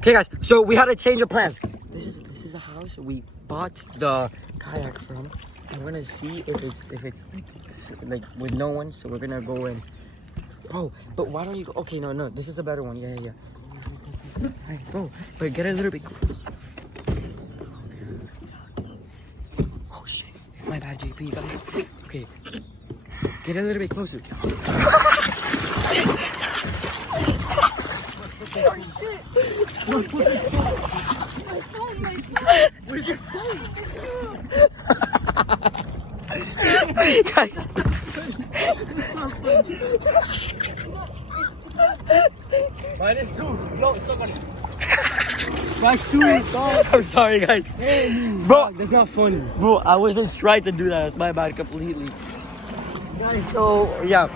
Okay, guys. So we had to change our plans. This is a house we bought the kayak from. And we're gonna see if it's like with no one. So we're gonna go in. Bro, but why don't you go? Okay, no. This is a better one. Yeah. Alright, bro. But get a little bit close. Oh shit. My bad, JP, guys. Okay. Get a little bit closer. Oh shit! Where's your phone? Guys. -2. No, it's not gonna. -2. I'm sorry, guys. Bro, That's not funny. Bro, I wasn't trying to do that. That's my bad completely. Guys, so yeah.